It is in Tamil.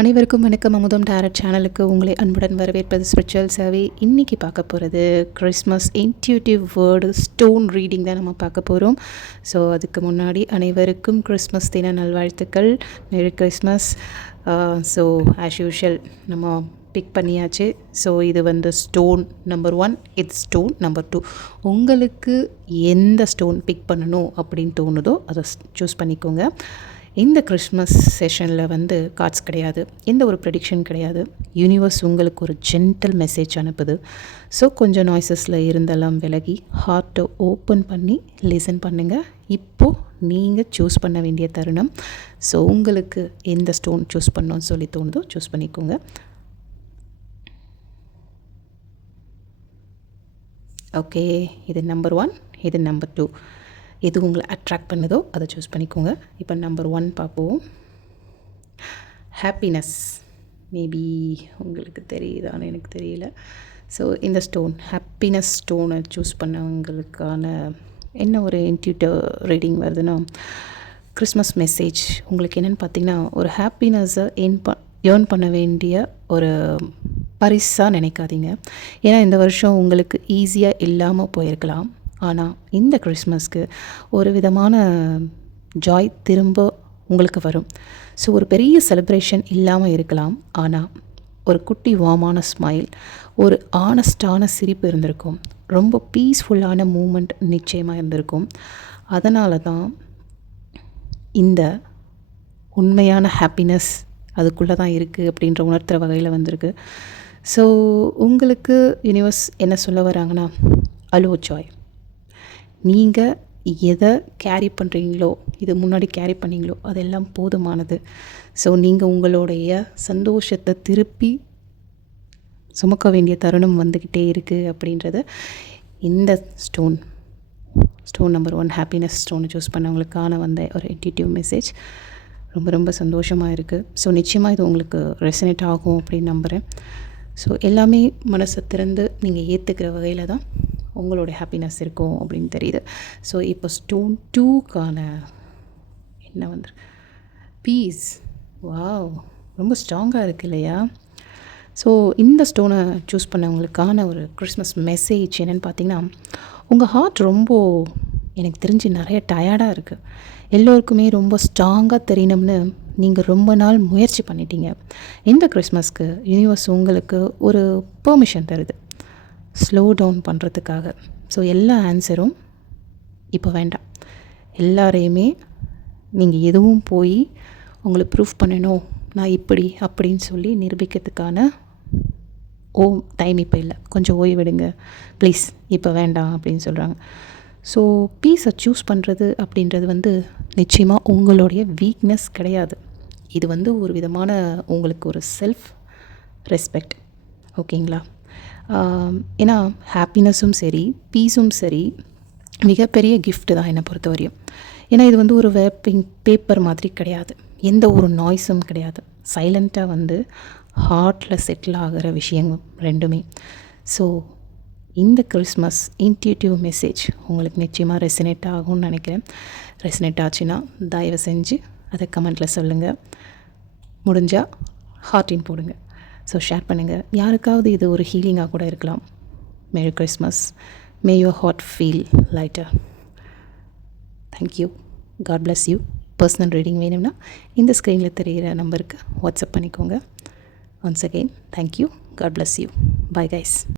அனைவருக்கும் வணக்கம். அமுதம் டேரட் சேனலுக்கு உங்களை அன்புடன் வரவேற்பது ஸ்பிரிச்சுவல் சேவை. இன்றைக்கி பார்க்க போகிறது Christmas intuitive word stone reading தான் நம்ம பார்க்க போகிறோம். ஸோ அதுக்கு முன்னாடி அனைவருக்கும் கிறிஸ்மஸ் தின நல்வாழ்த்துக்கள். Merry Christmas. So as usual நம்ம பிக் பண்ணியாச்சு. ஸோ இது ஸ்டோன் நம்பர் 1, இது ஸ்டோன் நம்பர் 2. உங்களுக்கு எந்த ஸ்டோன் பிக் பண்ணணும் அப்படின்னு தோணுதோ அதை சூஸ் பண்ணிக்கோங்க. இந்த கிறிஸ்மஸ் செஷனில் கார்ட்ஸ் கிடையாது, எந்த ஒரு ப்ரெடிக்ஷன் கிடையாது. யூனிவர்ஸ் உங்களுக்கு ஒரு ஜென்டல் மெசேஜ் அனுப்புது. ஸோ கொஞ்சம் நாய்ஸஸில் இருந்தெல்லாம் விலகி ஹார்ட்டை ஓப்பன் பண்ணி லிசன் பண்ணுங்கள். இப்போது நீங்கள் சூஸ் பண்ண வேண்டிய தருணம். ஸோ உங்களுக்கு எந்த ஸ்டோன் சூஸ் பண்ணணும்னு சொல்லி தோணுதோ சூஸ் பண்ணிக்கோங்க. ஓகே, இது நம்பர் 1, இது நம்பர் 2. எது உங்களை அட்ராக்ட் பண்ணுதோ அதை சூஸ் பண்ணிக்கோங்க. இப்போ நம்பர் 1 பார்ப்போம். ஹாப்பினஸ். மேபி உங்களுக்கு தெரியுதான்னு எனக்கு தெரியல. ஸோ இந்த ஸ்டோன் ஹாப்பினஸ் ஸ்டோனை சூஸ் பண்ணவங்களுக்கான என்ன ஒரு இன்ட்யூட்டிவ் ரீடிங் வருதுன்னா, கிறிஸ்மஸ் மெசேஜ் உங்களுக்கு என்னென்னு பார்த்தீங்கன்னா, ஒரு ஹாப்பினஸ்ஸை ஏர்ன் பண்ண வேண்டிய ஒரு பரிசாக நினைக்காதீங்க. ஏன்னா இந்த வருஷம் உங்களுக்கு ஈஸியாக இல்லாமல் போயிருக்கலாம். ஆனால் இந்த கிறிஸ்மஸ்க்கு ஒரு விதமான ஜாய் திரும்ப உங்களுக்கு வரும். ஸோ ஒரு பெரிய செலிப்ரேஷன் இல்லாமல் இருக்கலாம், ஆனால் ஒரு குட்டி வார்மான ஸ்மைல், ஒரு ஆனஸ்டான சிரிப்பு இருந்திருக்கும். ரொம்ப பீஸ்ஃபுல்லான மூமெண்ட் நிச்சயமாக இருந்திருக்கும். அதனால தான் இந்த உண்மையான ஹாப்பினஸ் அதுக்குள்ளே தான் இருக்குது அப்படின்ற உணர்த்துகிற வகையில் வந்திருக்கு. ஸோ உங்களுக்கு யூனிவர்ஸ் என்ன சொல்ல வராங்கன்னா, அலோ ஜாய். நீங்கள் எதை கேரி பண்ணுறீங்களோ, இது முன்னாடி கேரி பண்ணிங்களோ அதெல்லாம் போதுமானது. ஸோ நீங்கள் உங்களுடைய சந்தோஷத்தை திருப்பி சுமக்க வேண்டிய தருணம் வந்துக்கிட்டே இருக்குது அப்படின்றத இந்த ஸ்டோன் நம்பர் 1 ஹாப்பினஸ் ஸ்டோனை சூஸ் பண்ணவங்களுக்கான ஒரு இன்ட்யூட்டிவ் மெசேஜ். ரொம்ப ரொம்ப சந்தோஷமாக இருக்குது. ஸோ நிச்சயமாக இது உங்களுக்கு ரெசனேட் ஆகும் அப்படின்னு நம்புகிறேன். ஸோ எல்லாமே மனசை திறந்து நீங்கள் ஏற்றுக்கிற வகையில் தான் உங்களுடைய ஹாப்பினஸ் இருக்கும் அப்படின்னு தெரியுது. ஸோ இப்போ ஸ்டோன் 2க்கான என்ன பீஸ். வாவ், ரொம்ப ஸ்ட்ராங்காக இருக்குது இல்லையா? ஸோ இந்த ஸ்டோனை சூஸ் பண்ணவங்களுக்கான ஒரு கிறிஸ்மஸ் மெசேஜ் என்னென்னு பார்த்தீங்கன்னா, உங்கள் ஹார்ட் ரொம்ப எனக்கு தெரிஞ்சு நிறைய டயர்டாக இருக்குது. எல்லோருக்குமே ரொம்ப ஸ்ட்ராங்காக தெரியணும்னு நீங்கள் ரொம்ப நாள் முயற்சி பண்ணிட்டீங்க. இந்த கிறிஸ்மஸ்க்கு யூனிவர்ஸ் உங்களுக்கு ஒரு பெர்மிஷன் தருது ஸ்லோ டவுன் பண்ணுறதுக்காக. ஸோ எல்லா ஆன்சரும் இப்போ வேண்டாம். எல்லாரையுமே நீங்கள் எதுவும் போய் உங்களை ப்ரூஃப் பண்ணணும், நான் இப்படி அப்படின்னு சொல்லி நிரூபிக்கிறதுக்கான டைம் இப்போ இல்லை. கொஞ்சம் ஓய்வெடுங்க ப்ளீஸ், இப்போ வேண்டாம் அப்படின்னு சொல்கிறாங்க. ஸோ பீஸை சூஸ் பண்ணுறது அப்படின்றது நிச்சயமாக உங்களுடைய வீக்னஸ் கிடையாது. இது ஒரு விதமான உங்களுக்கு ஒரு செல்ஃப் ரெஸ்பெக்ட். ஓகேங்களா? ஏன்னா ஹாப்பினஸும் சரி பீஸும் சரி மிகப்பெரிய கிஃப்ட்டு தான் என்னை பொறுத்த வரையும். ஏன்னா இது ஒரு வேப்பிங் பேப்பர் மாதிரி கிடையாது, எந்த ஒரு நாய்ஸும் கிடையாது. சைலண்ட்டாக ஹார்ட்டில் செட்டில் ஆகிற விஷயங்கள் ரெண்டுமே. ஸோ இந்த கிறிஸ்மஸ் இன்ட்யூட்டிவ் மெசேஜ் உங்களுக்கு நிச்சயமாக ரெசனேட் ஆகும்னு நினைக்கிறேன். ரெசனேட் ஆச்சுன்னா தயவு செஞ்சு அதை கமெண்ட்டில் சொல்லுங்கள். முடிஞ்சால் ஹார்ட்டின் போடுங்க. ஸோ ஷேர் பண்ணுங்கள். யாருக்காவது இது ஒரு ஹீலிங்காக கூட இருக்கலாம். Merry Christmas. May your heart feel lighter. Thank you. God bless you. Personal reading வேணும்னா இந்த ஸ்க்ரீனில் தெரிகிற நம்பருக்கு வாட்ஸ்அப் பண்ணிக்கோங்க. Once again thank you. God bless you. Bye guys.